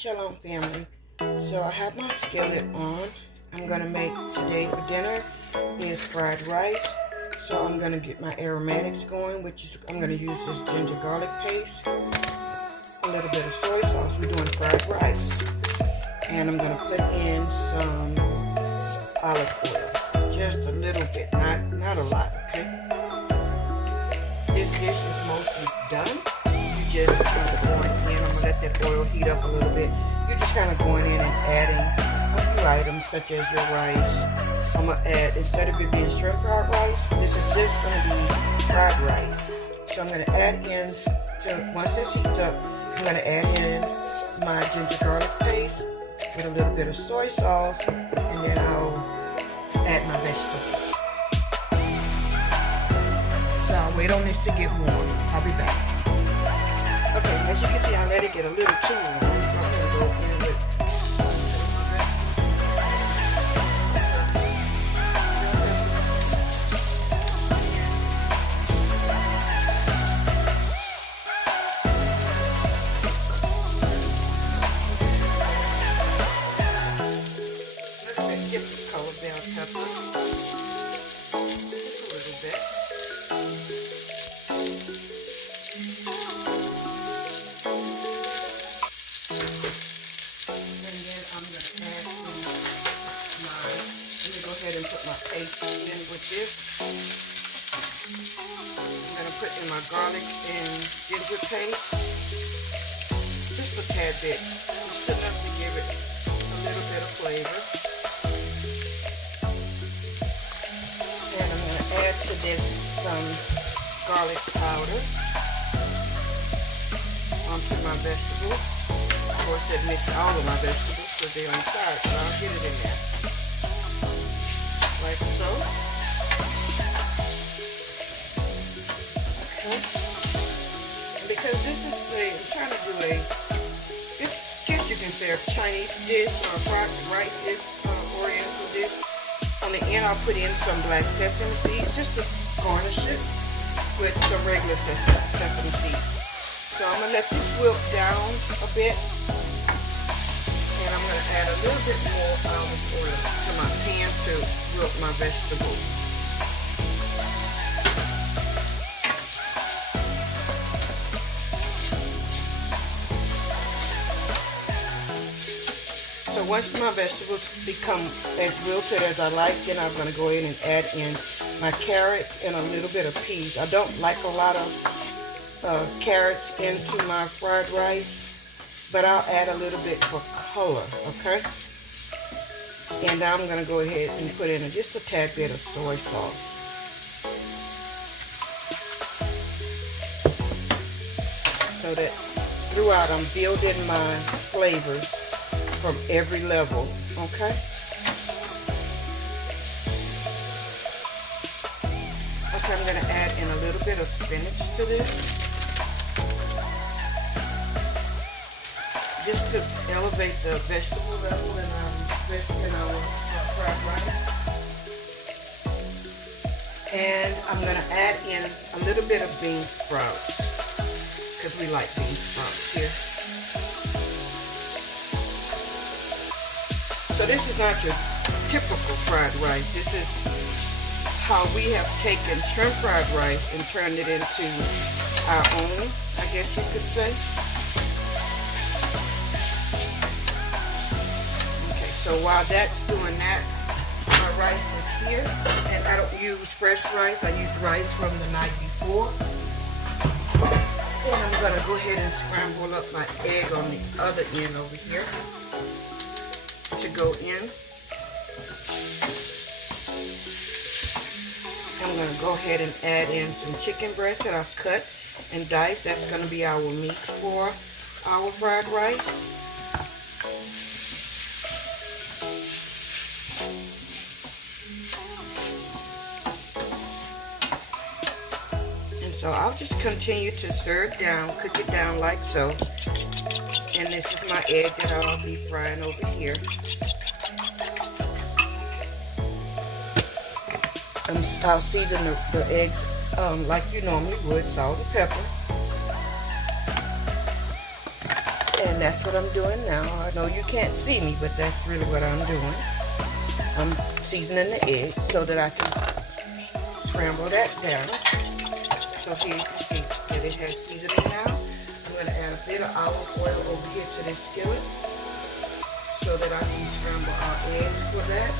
Shalom family. So I have my skillet on. I'm going to make today for dinner is fried rice. So I'm going to get my aromatics going, which is I'm going to use this ginger garlic paste, a little bit of soy sauce. We're doing fried rice. And I'm going to put in some olive oil. Just a little bit, not a lot, okay? This dish is mostly done. You just kind of going in. I'm going to let that oil heat up a little bit. You're just kind of going in and adding a few items such as your rice. I'm going to add, instead of it being shrimp fried rice, this is just going to be fried rice. So I'm going to add in, once this heats up, I'm going to add in my ginger garlic paste with a little bit of soy sauce, and then I'll add my vegetables. So I'll wait on this to get warm. I'll be back. Okay, as you can see, I let it get a little too warm, so I'm going to go in with color bell pepper, just a little bit. And then I'm going to add let me go ahead and put my paste in with this. I'm going to put in my garlic and ginger paste, just a tad bit, just enough to give it a little bit of flavor. Add to this some garlic powder onto my vegetables. Of course, that mix all of my vegetables because they're on the side, so I'll get it in there. Like so. Okay. And because this is I'm trying to do this guess you can say a Chinese dish or a fried rice dish, Oriental dish. On the end, I'll put in some black sesame seeds just to garnish it with some regular sesame seeds. So I'm going to let this wilt down a bit. And I'm going to add a little bit more olive oil to my pan to wilt my vegetables. So once my vegetables become as wilted as I like, then I'm going to go in and add in my carrots and a little bit of peas. I don't like a lot of carrots into my fried rice, but I'll add a little bit for color, okay? And now I'm going to go ahead and put in just a tad bit of soy sauce. So that throughout I'm building my flavors from every level, okay? Okay, I'm going to add in a little bit of spinach to this, just to elevate the vegetable level in our fried rice. And I'm going to add in a little bit of bean sprouts, because we like bean sprouts here. So this is not your typical fried rice. This is how we have taken shrimp fried rice and turned it into our own, I guess you could say. Okay, so while that's doing that, my rice is here. And I don't use fresh rice. I use rice from the night before. And I'm going to go ahead and scramble up my egg on the other end over here to go in. I'm going to go ahead and add in some chicken breast that I've cut and diced. That's going to be our meat for our fried rice. And so I'll just continue to stir it down, cook it down like so. And this is my egg that I'll be frying over here. I'll season the eggs like you normally would, salt and pepper. And that's what I'm doing now. I know you can't see me, but that's really what I'm doing. I'm seasoning the egg so that I can scramble that down. So here you can see that it has seasoning now. I'm going to add a bit of olive oil over here to this skillet so that I can scramble our eggs for that.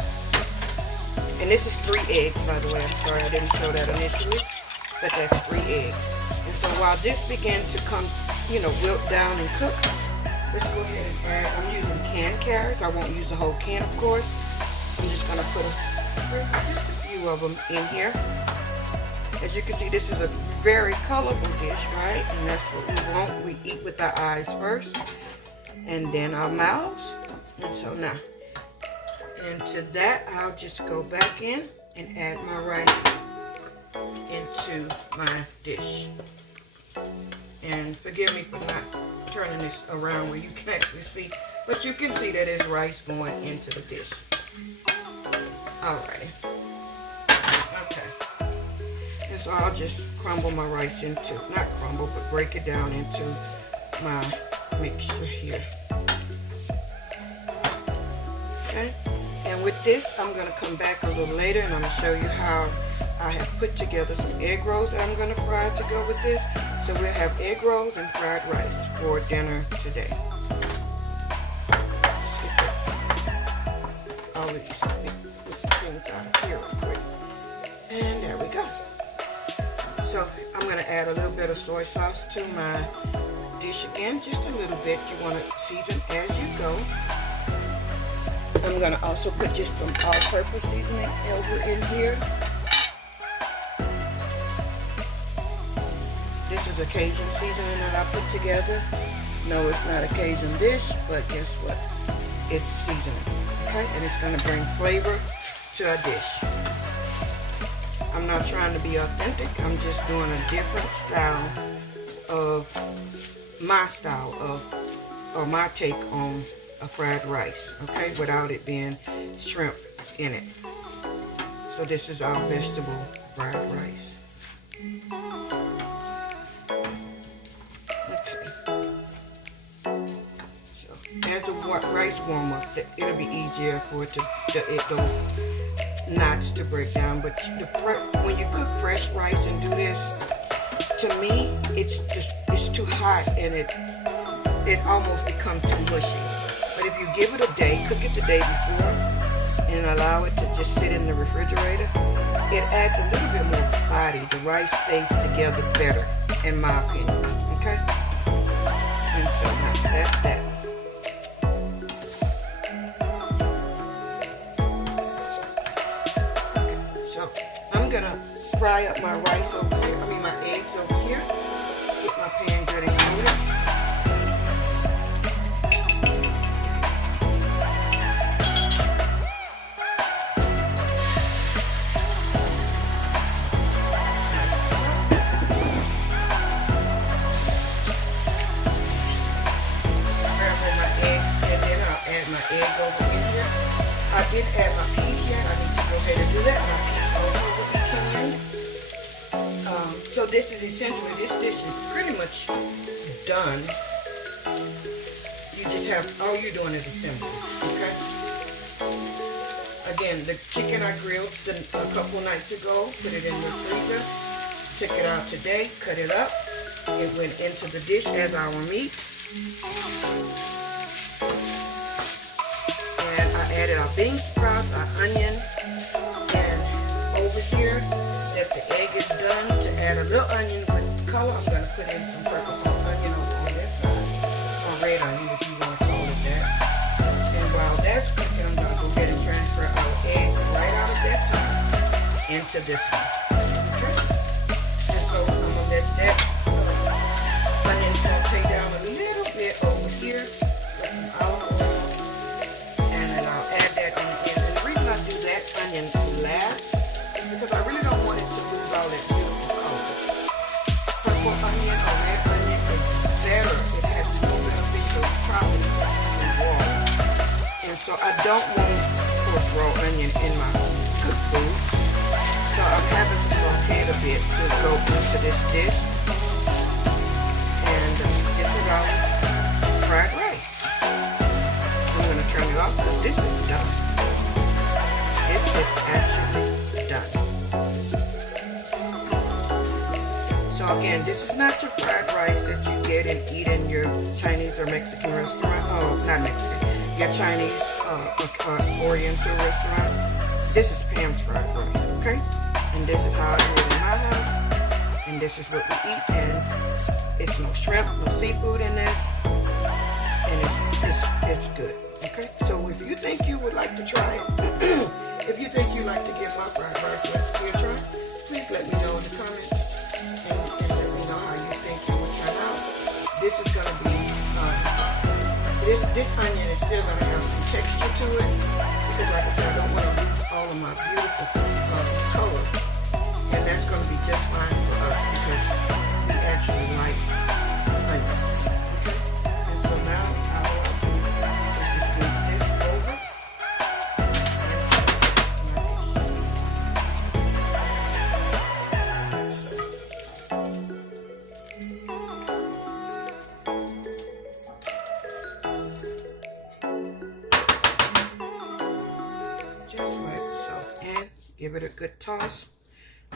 And this is 3 eggs, by the way. I'm sorry I didn't show that initially, but that's 3 eggs. And so while this begins to come, wilt down and cook, let's go ahead and add, I'm using canned carrots. I won't use the whole can, of course. I'm just going to put just a few of them in here. As you can see, this is a very colorful dish, right? And that's what we want. We eat with our eyes first, and then our mouths. And so now, into that, I'll just go back in and add my rice into my dish. And forgive me for not turning this around where you can actually see, but you can see that it's rice going into the dish. Alrighty. Okay. And so I'll just crumble my rice into, not crumble, but break it down into my mixture here. Okay. And with this, I'm going to come back a little later and I'm going to show you how I have put together some egg rolls that I'm going to fry to go with this. So we'll have egg rolls and fried rice for dinner today. All of these things out of here real quick. And there we go. So I'm going to add a little bit of soy sauce to my dish again, just a little bit. You want to season as you go. I'm going to also put just some all-purpose seasoning over in here. This is a Cajun seasoning that I put together. No, it's not a Cajun dish, but guess what? It's seasoning, okay? And it's going to bring flavor to our dish. I'm not trying to be authentic. I'm just doing a different style of or my take on a fried rice, okay? Without it being shrimp in it. So this is our vegetable fried rice. As the rice warm up, it'll be easier for it those knots to break down. But when you cook fresh rice and do this, to me, it's too hot and it almost becomes too mushy. But if you give it a day, cook it the day before, and allow it to just sit in the refrigerator, it adds a little bit more body. The rice stays together better, in my opinion. Okay? And so now that's that. I'm gonna fry up my rice over here, my eggs over here. Get my pan good and coated. Scramble my eggs and then I'll add my egg over in here. I did add my peas yet. I need to go ahead and do that. So this is essentially, this dish is pretty much done. You just have, all you're doing is assembly, okay? Again, the chicken I grilled a couple nights ago, put it in the freezer, took it out today, cut it up. It went into the dish as our meat. And I added our bean sprouts, our onion, and over here, that the egg is done, to add a little onion with color, I'm going to put in some purple onion on this side, or red onion if you want to call it that. And while that's cooking, I'm going to go ahead and transfer our egg right out of that pot into this one. Okay? And so I'm going to let that onion saute down a little bit over here with some olive oil, and then I'll add that in the end. And the reason I do that onion last, because I really don't want it to lose all that beautiful color. Purple onion or red onion is better. It has more beneficial properties than raw. And so I don't want, of course, raw onion in my cooked food. So I'm having to saute it a bit to go into this dish. And this is our fried rice. off because this is done. This is actually done. So again, this is not your fried rice that you get and eat in your Chinese or Mexican restaurant. Oh, not Mexican. Your Chinese Oriental restaurant. This is Pam's fried rice, okay? And this is how I do it in my house. And this is what we eat. And it's no shrimp, no seafood in this. And it's good, okay? So if you think you would like to try it, if you think you'd like to give my fried rice recipe a try, please let me know in the comments. And let me know how you think it would turn out. This is going to be, this onion is still going to have some texture to it. Because like I said, I don't want to lose all of my beautiful color. And that's going to be just fine for us because we actually like onions. Okay? And so now all I do is just move this over. Just like so. And give it a good toss.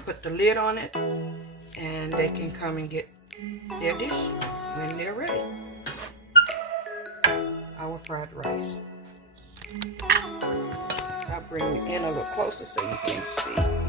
Put the lid on it, and they can come and get their dish when they're ready. Our fried rice. I'll bring it in a little closer so you can see.